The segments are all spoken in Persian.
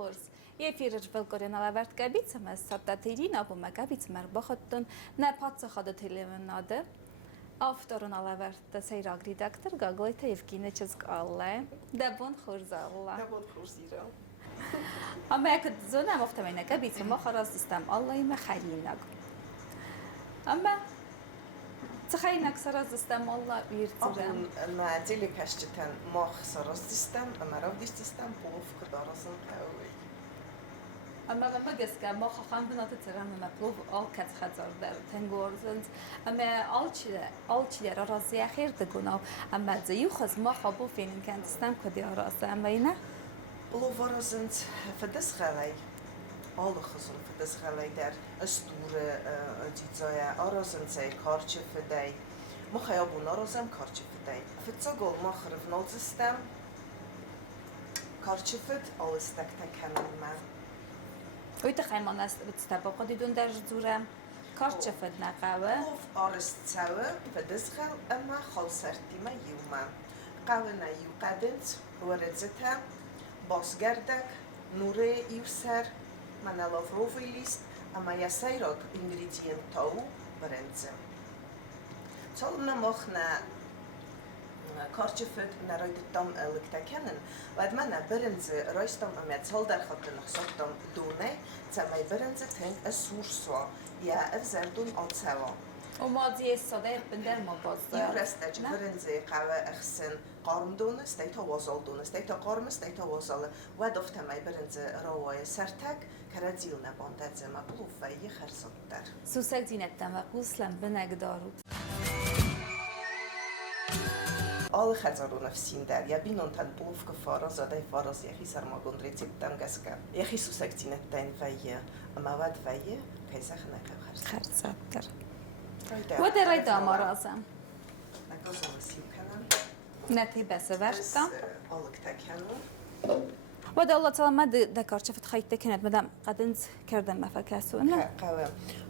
خورس یه فیرج بلکارین alăvărd къăбиц مس Тадтаты Иринă bu къăбиц mer baxotun ne patsa xada televizyonda авторын alăvărd seyrak redaktor Gaglayta Evgeniya Çizgalle debon xorzalla debon xorzira ama yakın zona muhtemelen къăбиц ma xaraz istem Allah'ı ma xarinak ama تخيلك سراز استم الله ويرتزم ما ديلي كاشتن ماخ سراز استم اما رو ديست استم بوف كدارسن قوي اما ما جسك ما خام بنات ترام ما بلوف all كات خزار در تنگورزند اما alçı در رازی اخیر دگونا اما زيوخز ما خابو فين كان استم كدي راس اما ينه بلوف رازند فدس خلاي alle gezond voor de schaalleider een stoere die arozen zij kaartje verdij mag je op een arozen kaartje verdij voor het zagol mag er van al zijn stem kaartje verd alles stek te kennen maar ooit ga je man als het stap op die doen daar zoere kaartje verd na gawe of alles zou voor de schaal en maar gal certi maar juma gawe na ju kadent hoor het zitten basgerdek nure juser من الافروفی لیست اما یا سیرک ingredient تاو برنزم. طالب نماخنا کارچفت نراید دام لکتا کنن و من برنز رایستم امیت سال در خاطر نخصتم دونه تمای برنز تنگ سورسوا یا افزردون آتسوا. وماضي الصديق بندر ما باز يورستج برنزي قوى اخسن قارم دون استيتا وازال دون استيتا قارم استيتا وازال ودفت ماي برنز رواي سرتك كرديل نباندت زما بلوفي خرسوتر سوسك دينت ما قوسلم بنك دارود آل خزارو نفسین در یا بینون تن بلوف که فاراز آدای فاراز یخی سرماگون ریتیبتم گسکم یخی سوسک دینت تن ویه اما ود ویه پیزخ نکم خرسوتر وده راي داما رازم نگازم سیب کنم نتی بس ورشتم آلک تکنم وده الله تعالى ما دكارش فتخيت كانت مدام قدنز كردم ما فكاسون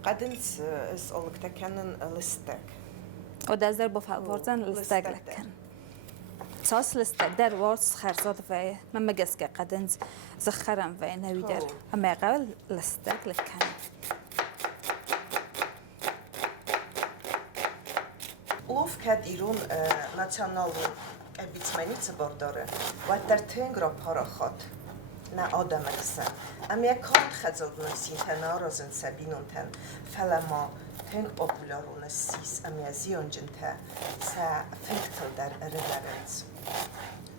قدنز از آلک تکنن لستک وده از در بفرزن لستک لکن ساس لستک در وارس خرزاد و من مجلس قدنز زخرم و نوی در اما قبل لستک لکن Плов кад ирун националный къăбицменица бордоре ва дар тенгра парахот на адамаксан амя кат хазодна синтен аразен сабинунтен фалама тенг популярун сис амя зионженте са фектл дар реверенц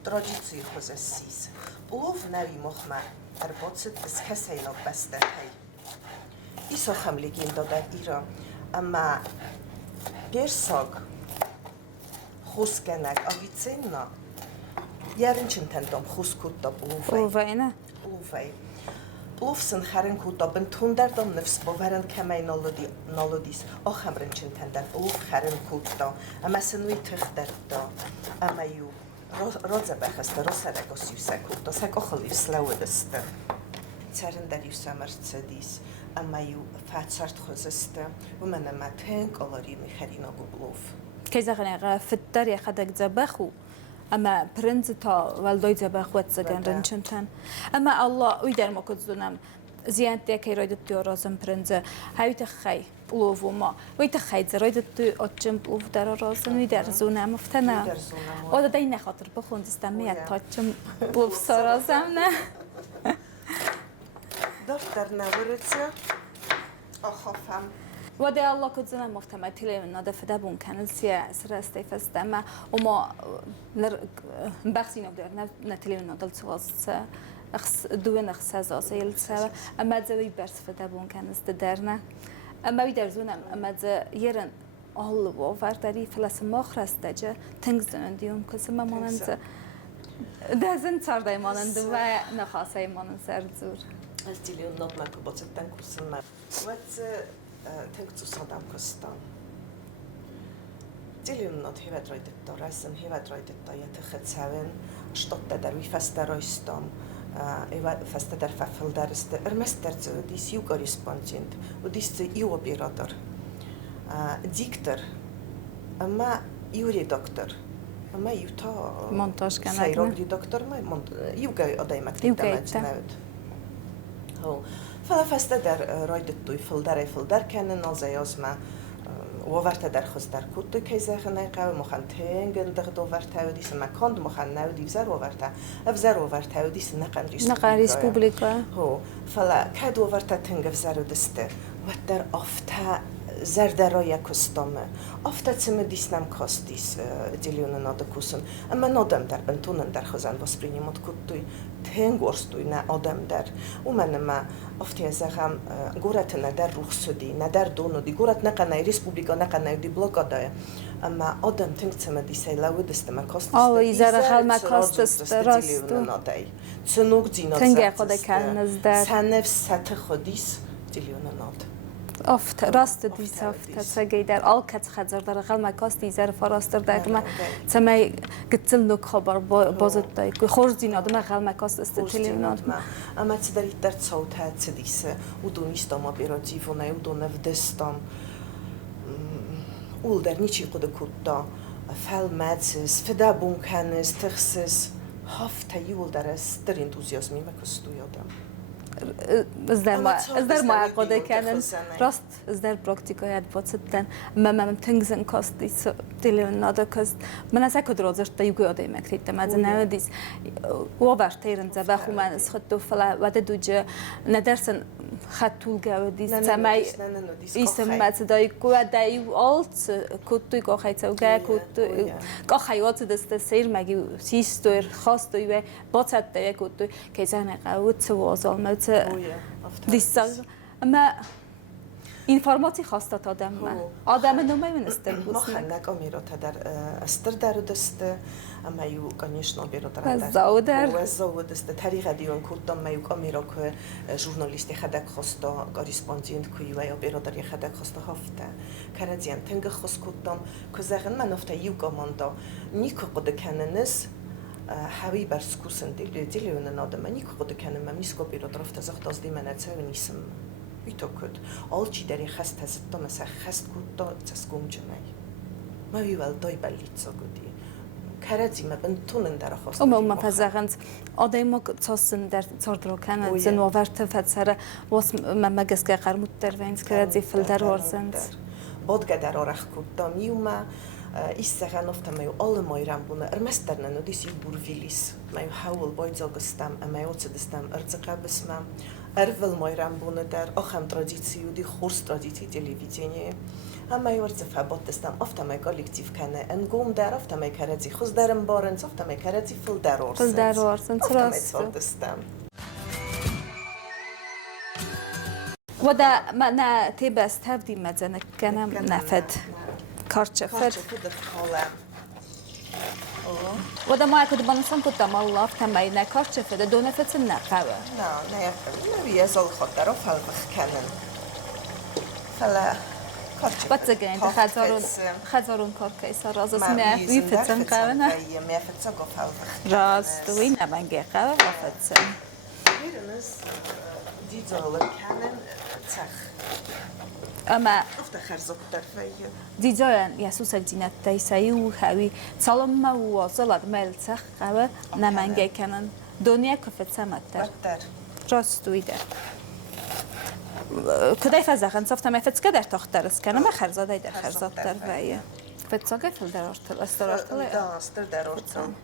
традиции хозе сис плов нави мохма арбоцет скасейно бастахай исо хам легенда дар Иран ама герсог خوسکنک آویتسینا یارن چنتندم خوس کود بلوفی. بلوفی نه. بلوفی. بلوفسن خرن کود بن تندردم نفس باورن کمی نالودیس. آخرین چنتندر بلوف خرن کود اما سنوی تخترد اما یو رازه بخست راسره گسیوسه کود سگ آخلیف سلودست. سرن دریوسه مرسدیس اما یو فاتسرد خوزست و من ما تنگ آلاری میخرینا گو بلوف. كذا خناقة في التاريخ هذاك زباخو أما برنز تا والدي زباخو تزجن رنشنتن أما الله ويدار ما كنت زنام زيانتي كي رايدت رازم برنز هاي تخي بلوف وما ويتخيد رايدت أتجم بلوف در رازم ويدار زنام مفتنا وده داينا خاطر بخون استميت تاجم بلوف سرازم نه دفتر نورتسه أخافم وده الله كنت زمان مفتمع تلي ناده فدابون كان سيا سرستي فستما وما بخسي نقدر نتلي ناده التواص دوين أخساز أصيل سوا أما زوي برس فدابون كان استدرنا أما يدرزونا أما ز يرن الله وفرداري فلس ما خرستجه تنگزن ديوم كسم مانند دزن صار دايمانند و نخاسه مانند سرزور استيليون نوت ما كبوت تنكوسن ما وات تنكتو صدام كستان استيليون نوت هيفت رايدت راسن هيفت رايدت يتخذ سوين شطت در وي فسترايستام ايوا فستر ففل درست ارمستر ديس يو كوريسبوندنت وديس يو اوبيراتور ديكتور اما يوري دكتور اما يوتا مونتاژ کنه سيروغ دي دكتور ما يوغا اداي مكتب دمت نود هو فلفسته در راید توی فلدر کنن از یازما وورته در خود در کود توی کیزه خنای قو مخن تنگن دغ دوورته و دیس مکان مخن نو دیوزر وورته افزر وورته و دیس نقن ریسپوبلیکا هو فلا کد وورته تنگ افزر و دسته و در آفته زردرای کستامه آفته چم دیسنم کاستیس دیلیون ناده کوسن اما نادم در بنتونن در خزن واسپرینیمات کود توی تنگ ورستوی نه آدم در و من ما آفتی از هم گورت نه در رخصدی نه در دونودی گورت نقنای ریسپوبلیکا نقنای دی بلوکادای اما آدم تنگ چم دیسای لود دستم کاستیس ایزر خال مکاستیس راستو چنوک زینات تنگ خود کنز در سنف ست خودیس دیلیون ناد آفت راست دیس آفت سگی در آل کت خزر در خال مکاستی زر فراستر در ما تمی گتل نک خبر بازد دای خورد زیناد ما خال مکاست استیلیوناد اما تداری در صوت تدیسه و دونیستم آبیراتی فنای و دونف دستم اول در نیچی قد کودتا فیلماتس فدا بونکنس تخصص هفته یول در است در انتوزیاسمی مکستو یادم از در معقده کنن راست از در پراکتیکای ادواتستن من تنگزن کاستی دیلیون نادا کاست من از اکد رازشت یوگی آدای مکریت ماز نودیس و برتیرن زبخو من از خود دو فلا و دوجه ندرسن خطول گودیس سمای اسم متدای کو دای آلت کتوی گاخیت او گه کتوی گاخیات دست سیر مگی سیستور خواست و باتت دای کتوی که زن قوت وازال مت دیسال اما اینفورماتی خواستات آدم نمی استر بود نه کامیرات در استر در دسته اما یو کنیشنا بیرات در زاودر دسته طریق دیون کردم ما یو کامیرا که ژورنالیستی خدک خواستا کاریسپاندینت کوی و یا بیرادری خدک خواستا هفته کردیم تنگ خواست کردم که زغن من هفته یو کاماندا نیکو قد کننس هوی بر سکوسن دیلیون نادم نیکو قد کنم من نیسکو بیراد رفت زخت از دیمنت سر نیسم بیتوکد آلچی داری خست هست مثلا خست کود تسکوم جنای ما ویول دای بلیت ساگودی کردیم بنتونن در خواست ما پزگند آدم ما تاسن در تردرو کنن زن وارت فتسر واس مگس که قرمت در وینس کردی فل در ورزند بادگ در آرخ کودم یوما ایستگان افتم میو آل مایرم بونه ارمسترن ندیسی بورویلیس میو حول باید زاگستم میو چدستم ارزقه بسمم ارول مایرم بونه در آخام ترادیسی دی خورس ترادیسی تلویزیونی هم میو ارزفه باتستم افتم می کالکتیو کنه انگوم در افتم می کردی خوز درم بارنس افتم می کردی فل در ورسند افتم دستم و دا من تبست هفدی مزنه کنم نفد کارچفر و دا ما اکد بانسان کدام الله تمایی نکارچفر دو نفت نقوه نه نوی ازال خود در فل بخکنن فلا باتگین خزارون کار کیسا راز است می فتن قوه نه می فتن گفت راست وی نمانگه قوه و فتن بیرنس دیزال کنن تخ اما افتخار زود طرفی دیجایان یسوع دینت تیسایی و خوی سلام ما و زلاد مل تخ قوه نمانگه کنن دنیا کفت سمت در راست وی در کدای فزاخن صفت ما فتس کدر تختر است کنم خرزاده در خرزاد در ویه فتساقه فل در استراتله استر در ارتم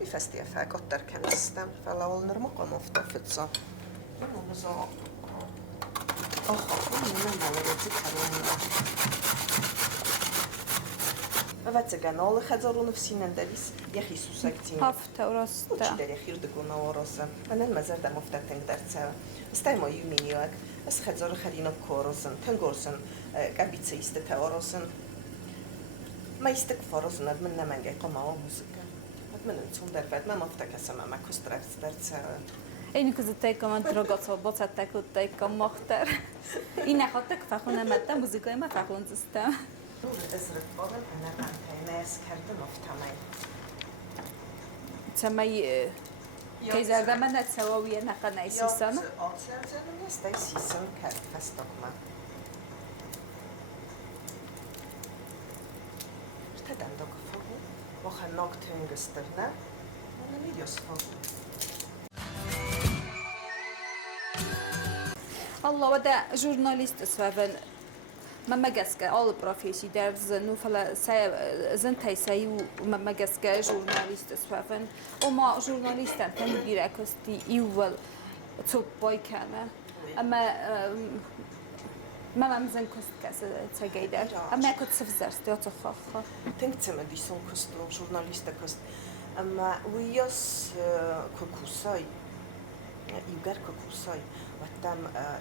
میفستی فقط در کنستم فلاول نرمکن افتا فتسا نموزا واتجان آل خزارون في سنن داريس يخي سوساكتين هفت وراستا وش داري خير دكونا وراسا أنا المزار ده مفتتن درتسا استايما يومينيوك بس خزار خلينا كورسن تنقورسن قبيتس يستتا وراسن ما يستك فراسن من نمانجي قما وموسيقى من انتون در بعد ما مفتكسا ما كسترافت درتسا اینی که زودتای کمان ترگات و باید تکوتای کم مختر. این نخاطر که فخونه متن موزیکای ما فخون زستم. دور ازرق بادم انا قنتای ناس کردم افتمای. تمای کیزرده من نتساویه نقنای سیستان. آسر زنم نستای سیستان کرد فستم من. ارتدم دو کفاگو. وخن ناکتونگستر نه. من نمیدیوس فاگو. الله وده جورنالیست سوون ما مگسکه آل پروفیسی در زنو فلا زن تایسایی و ما مگسکه جورنالیست سوون و ما جورنالیستن تن بیرکستی ایول توپ بای کنه اما ما مزن کست کس تگیدر اما کد سفزرست یا تخخ تنگتم دیسون کستم جورنالیست کست اما ویاس کوکوسای يقدر كوكوساي وتم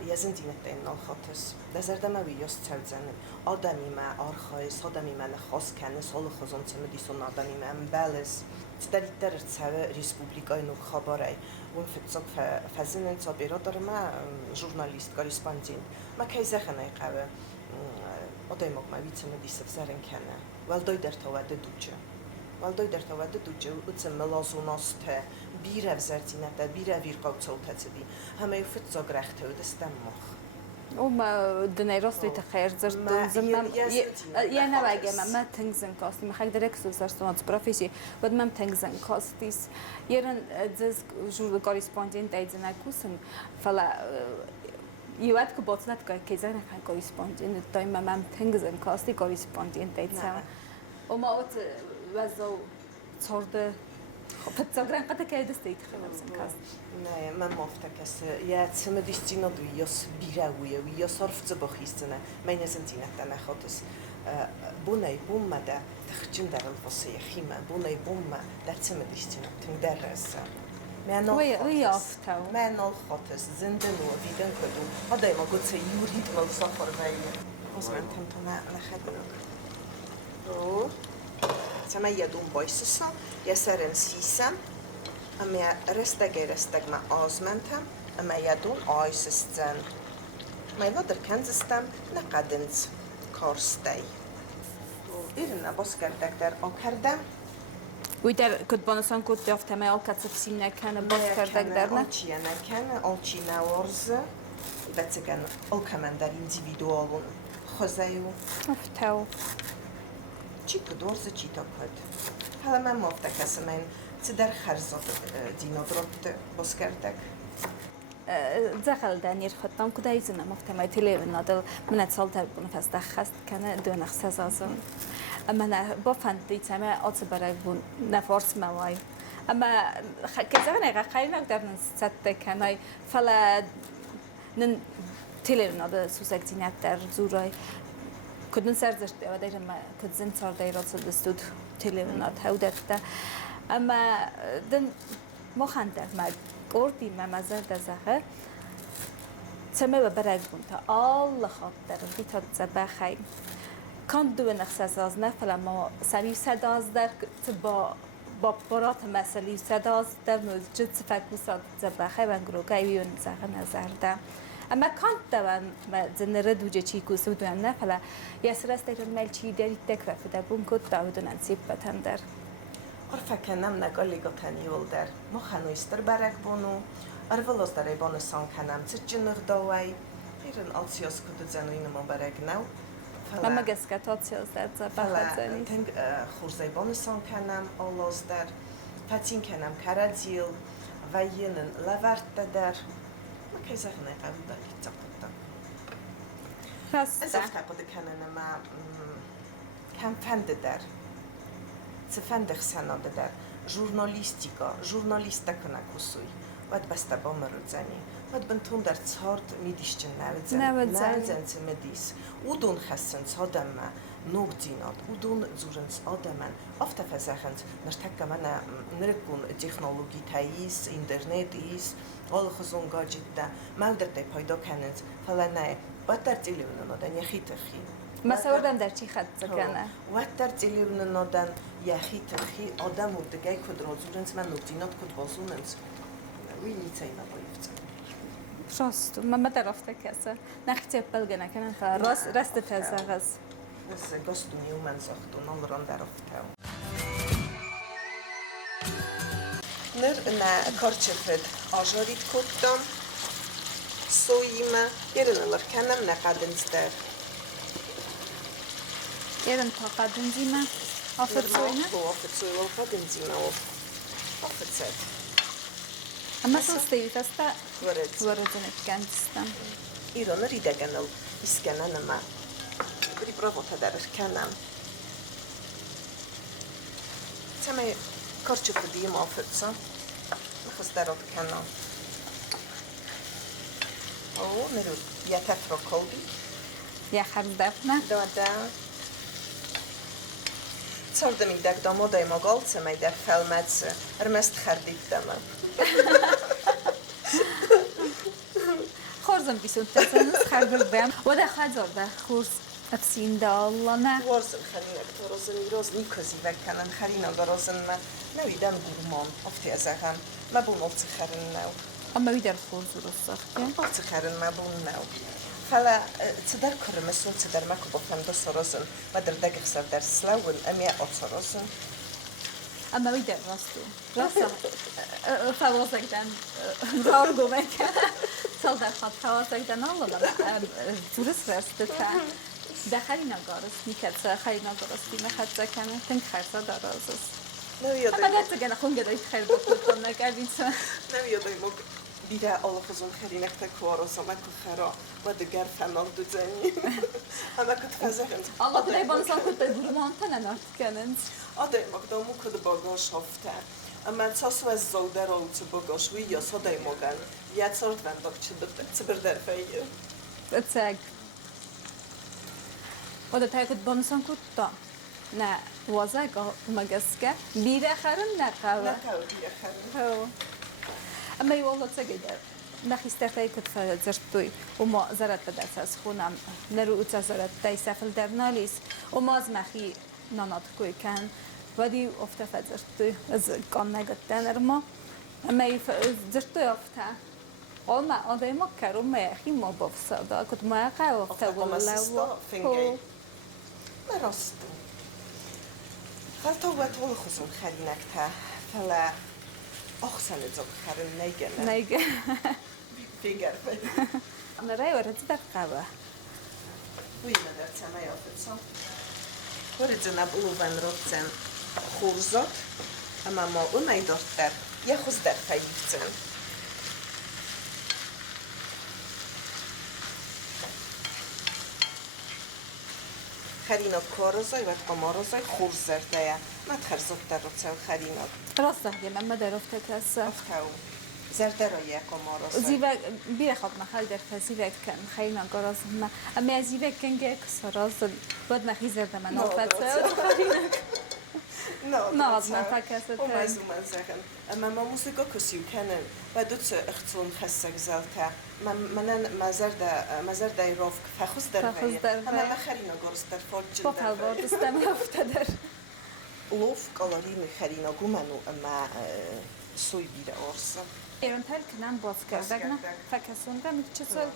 يزن دينتين نالخاتس لازم ما وياس تلزن آدمی ما آرخایس آدمی من خاص کنه سال خزان تم دیسون آدمی من بالس تداری در تسوی ریسپوبلیکای نو خبری اون فتسق فزنن تابیرا داره ما ژورنالیست کارسپاندین ما کیزه خنای قوه آدمی ما ویتم دیسف زرن کنه ولدای در تواده دوچه والدای در تواده دوچه اتم ملازوناست بیره وزرتینه بیره ویرقاوتالته دی همه فتسق رخته و دستم مخ او ما دنیای راستی تخیر زرد زمم یه نوعی ما تنگزن کاستی ما خیلی درک سوزارستونات پروفیسی ود من تنگزن کاستیس یرن جز جور کارسپاندین دایزن اکوسن فلا یواد که باطنت که زن خیلی کارسپاندین دایم من تنگزن کاستی کارسپاندین دایزن و ما اوت وزو صورده فتزاگران قطع که دستی تخلصن کاست نه من مافتکس یا تسمه دیستینا دویاس بیراویه ویا صرف زباخیستنه من نزنتینه تنه خاطس بونای بوم مده تخجن در الفصیح خیمه بونای بوم در تسمه دیستینا تنگ در رسه من خاطس زنده نو ویدن کدوم هدای ما گوته یورید مال سفر ویه از من تنتونه نخدم سما یادم بایسسا یا سرن سیسم اما رستگ ما آزمنتم اما یادم آیسستن ما یادر کنزستم نقدنز کارستی ایرنا باز کردک در آکردم وی در کد بانسان کد یافته ما آل کت سفسی نکنه باز کردک در نه آلچی نکنه آلچی نوارزه بتگن آل کمن در individualون خوزیو افتاو چی تو دورز چی تا کد حالا من مفتکس من چه در خرزات دینادرات باز کردک دخل دنیر خودم کدای ایزنم مفتمای تلویزیون نادل من اتصال تلفن فست خست کنه دو نخست ازم اما نه با فندی تمام آت برای بون نفرس موای اما کزاق نگه خیلی نقدر نست کنای فلا نن تلویزیون نادل سوسک دینت در زورای کدن سرزشت و دارم کد زن سر دایرات دستود تلویزیون ناد هودت اما دن مخندر مگ قردی ممزر دزخه تمه و برای بونتا الله خاطر بیت زبا خی کان دو نخصاص از نفر ما سری صداز در با برات مسئله صداز در مسجد فکوسات زبا خی بنگرو گاییون زخه نظر ده اما کان دوان زنده دوجه چی کوسه دوام نفر یا سرست ایران مل چی داری تکرار فدا بون کد داودن انسیب بتندر فکر کنم نگالی گتنی ول در مخنویستر برگ بونو ارولوز در ایبان سان کنم چه جنگ داوی ایران آسیاس کد زنوی نما برگ نو ماما گسکت آسیاس در زبان زنی تنگ خورز ایبان سان کنم آلاز در فتین کنم کردیل و ینن لورد در ما کی زخ نقبل داری تقدم راست از افتقد کنم ما کم فند در سفندخ سناده در ژورنالیستیکا ژورنالیستا کنه کسوی ود بسته با مرزنی ود بنتون در چهارد میدیشتن نوزن مدیس او دون خستن صادم نوب دیناد او دون زورنس آدمن افت فزخند نرتک من نرکون تکنولوژی تاییس اینترنت ایس آل خزون گاجیده مودت پیدا کنند فلا نه باید در تلویزیون نادن یخی تخی مسئولم در چی خط کنه وقت در تلویزیون نادن یخی تخی آدم و دیگه کد رازورنس من نوتینات کد بازوننس وی نیت اینا بایفت راست من درافته کسه نخیت بلگه نکنن تا راست تزغز از گاستونی و من زاختون آلران درافته نه کارچفت آجاریت کدام سویما یرن الار کنم نقدنز در یرن تا قدنزیمه آفت سوینه؟ آفت سوی و قدنزیمه آفت سد اما سوستیوی تستا ورد وردنت گندستم İranı ridəgənəl iskənənəmə. Biri bravota dərir kənəm. Təməy karçıqı deyim afırtsa. Nıxız dərot kənəm. O, nərü yətət rokoldi. Yaxar dəfnə. Dada. Çordum idək da modayı moqalcı məydə xəlmədsi. Ərməst xərdid dəmə. خورزم بیسوت تسنس خردم و ده خزر ده خورز افسین دالانه Varzın xərinək torozun iroz nikozi vəkənən xərina qarozun mə nəvidən qurman aftaya zəhəm. Mə bun olçı xərin nəv. اما بیدر خورز رو ساخته Olçı xərin mə bun nəv. Fələ çidər kırmısın, çidər mə kubofəndə sorozun. Mədir dəqiq sərdər slavun, əmiyə o sorozun. اما بیدر راستو راست فوازکدن رار گومک سال در خط فوازکدن الله درست راسته تا دخلی نگارست میکرد خیلی نگارست بیم خط زکنه تنگ خرصا دارازست اما دست گنه خون گدایی خیر بکن نگردید Nəviyyədəyim o birə alaqızın xərinəkdə kuarozam əkü xəra və digər fənal düzəni. Həmə qıt xəzərin. Allah kudای بانسان کد گرومان تنن artık کنند Adayım aqdamı kod bagaj hafta. Amma ças və zəudər olçu bagaj və yasadayım o qən. Yətsart vəndaqçı çibir dərfəyi. اتساق وده تاكد بانسان كد تا نه وازق مجسكة بيدا خرن نقوى Nəkəv deyə xərin. هو اما والله تسجد نخي استفاي كنت فزرتوي وما زرت بدرس از خونم نرو زرت داي سفل در ناليس وما زمخي ناناتكوي كان ودي افتا فزرتوي از قان نگتن ارما اما زرتوي افتا وما آدای ما کرو ما یخی ما بافسادا کد ما یقه افتا Qamasısta fingəy. Mərastı. Xəlta və tol xuzun xərinəkdə. Fələ axsəni çox xərin nəygənə. نیگه Fingər fəy. نرای ورد در قوه Buyma der təmə yapırsam. Qoricənə buluvən rodzən xurzat. Amma ma o nəydortlər. Yaxuz der fəyifcən. خرینات کارزای و قمارزای خور زرده مت خرزات در رفته خرینات راست دهیم اما در افتا کس افتاو زرده را یک قمارزای زیوه بیره خواب مخال در فزیوه کن خیلی نگاراز ما اما از زیوه کنگه کساراز بود مخی زرده من آفت نه از من فکست او مزو من زخن اما ما موسیقا کسیو کنن و دوت اختون خسک زلته من مزرده رافق فخوز در ویه اما ما خرینا گرست در فرجل با پلوار دستم افتا در Plov kalorini xərina qumanu amma soy bir orsa. ایران تل کنن باز کردن فکسوندم چطور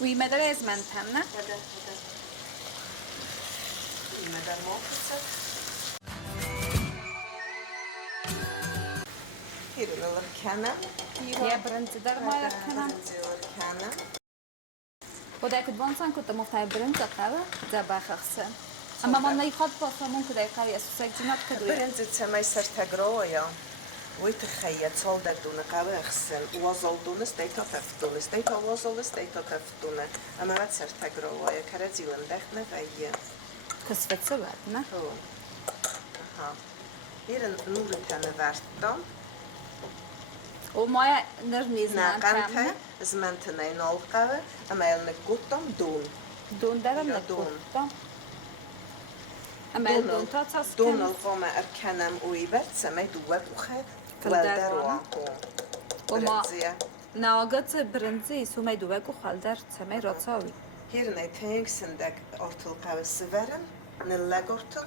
وی مدر از من تنه Mədər mağırsa. Hirinalar kənəm. یا برنج در مایه کنم Hirinalar kənəm. و در کد بانسان کد مفتای برنج قوه زبا خخصه اما من نیخواد باسمون کد قوی اسوسک جنات کدوی Birinci çəmək sərtəqraya. Vay təxəyyət sal dərdunu qəvəxsin. Uazaldunu steyta təfdunu. Steyta uazaldı steyta təfdunu. Amma vət sərtəqraya. Kərəcilən dəxnə vəyyə. کسفت سرعت نه Aha. Yerin nuru təni vərddən. و مایه نرمیز من Nəqəntə تمنه zməntənəy nalqəvə. Amma elini qutdan dun. دون درم یا دون. نکودم اما دون تا تاس Dun کنم alqama ərkənəm uybərt səməy duvət uxə. Kıldarwana. O وما ناقت برنزی سومی دوبه کو خالدر سمی راتساوی Hirnəy tənksindək ortul qəvəsi vərən. Nilləq ortul.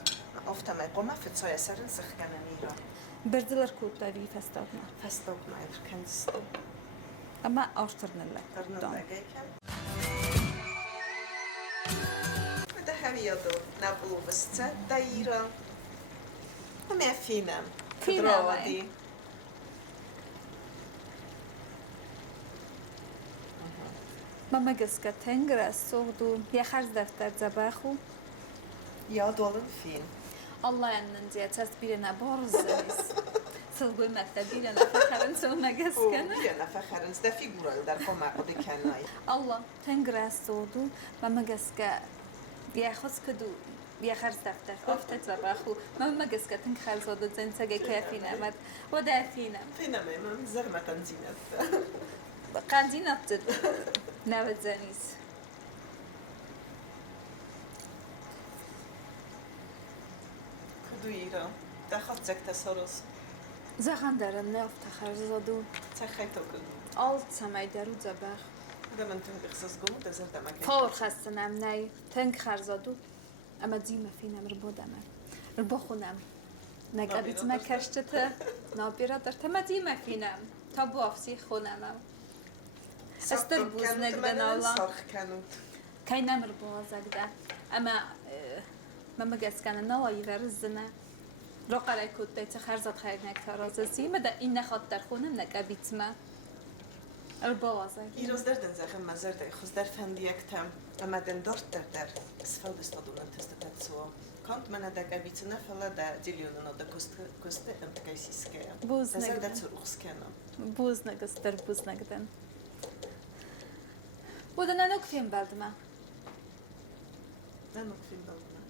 Oftamay qoma fıtsoy əsərin sıxqənən İran. بردلر کود دوی فستادنا Fəstokmayır kəndisi. اما آرترنله Qarnındaqaykən. ده هەویەدۆ نەبڵوبستە da İran. Həmə finəm. Kıdravadi. ماما گسکه تنگر از سوغدو یه خرز دفتر زباخو Yad olun fin. الله انن زیاد تست بیره نبارز زنیس Sılgı məktəbi ilə fəxərin sonuna gəskənə. Yana fəxərin də figuralı dar qomağı kənay. Allah tengres sodu mama gəskə yaxos kudu yaxar dəftər xofta çabaxu mama gəskə teng xalsodu zənsəgə kəfinə mət və dəfinə. Finəmə mən zərmə qanzinət. Qanzinət nəvəzəniz. Kuduira. Da xatcaqta soros. Zaxandarın nə aftaxar zodu. Çəxəytə kudu. Alt səməydəru cəbəx. Da mən tüm qıxsız qomu da zərdəmə. Fawr xəstənəm nəy. Teng xarzodu. Ama dzimə finəm rbodəmə. Rboxunəm. Nə qəbic məkəşçətə. Nabiradar təmə dzimə finəm. Tabu afsi xunəməm. Əstər buznəqdən Allah. Sarx kənut. Kaynəm rboğazaqda. Ama mama gəskənə nə ayı vərizzənə. Roqaray kuddayca xərzat xəyrnək tarazəsi. Mədə innə xattər xunəm nə qəbicmə. Rboğazaq. İrozlərdən zəxəm məzərdə. Xuzdər fəndiyəktəm. Əmədən dörtlər dər. İsfəl bestadunun testətət suo. Kant mənə də qəbicənə fələ də dilyonun o da köstə əmtəkəy siskəyə. Əzərdə çuruxskənə. Buznəqıstır buznəqdən. Bu da nə nöqtəyim bəldimə? Nə nöqtəyim bəldimə?